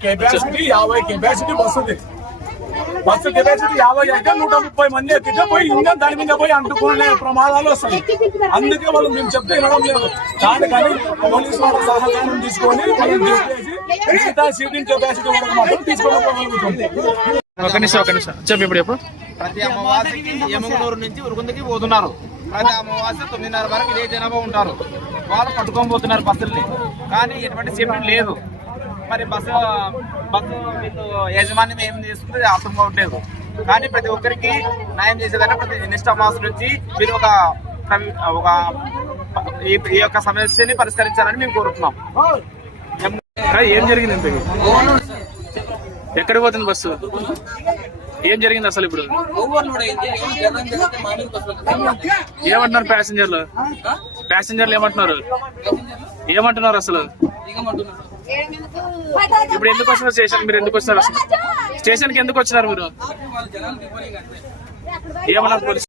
Capacity యాభై capacity బస్సుది bus capacity యాభై అయితే నూట ముప్పై మంది ఎక్కితే పోయి ఇంకా దాని మీద పోయి అంటుకునే ప్రమాదాలు వస్తాయి. అందుకే వాళ్ళు మేము చెప్తే వినడం లేదు. దానికని పోలీసు వాళ్ళ సహకారం తీసుకొని సీటింగ్ కెపాసిటీ వరకు మాత్రం తీసుకొని పోగలుగుతుంది ఒక నిమిషం ఒక నిమిషం. చెప్పు ఇప్పుడు చెప్పు. ప్రతి అమావాస్యకి యమగనూరు నుంచి ఉరుకుందకి పోతున్నారు. ప్రతి అమావాస్య తొమ్మిదిన్నర వరకు ఇదే జనాభా ఉంటారు. వాళ్ళు పట్టుకొని పోతున్నారు బస్సుల్ని. కానీ ఎటువంటి సేఫ్టీ లేదు. మరి బస్సు బస్సు వీళ్ళు యాజమాన్యం ఏం చేసుకుంటే అర్థం కావట్లేదు. కానీ ప్రతి ఒక్కరికి న్యాయం చేసేదంటే ప్రతి నెక్స్ట్ అమావాస్య నుంచి మీరు ఒక ఒక ఈ యొక్క సమస్యని పరిష్కరించాలని మేము కోరుతున్నాం. ఏం జరిగింది ఎక్కడికి పోతుంది బస్సు? ఏం జరిగింది అసలు ఇప్పుడు? ఏమంటున్నారు ప్యాసింజర్లు? ప్యాసింజర్లు ఏమంటున్నారు? ఏమంటున్నారు అసలు? ఇప్పుడు ఎందుకు వస్తున్నారు స్టేషన్? మీరు ఎందుకు వస్తున్నారు? అసలు స్టేషన్కి ఎందుకు వచ్చినారు మీరు? ఏమన్నారు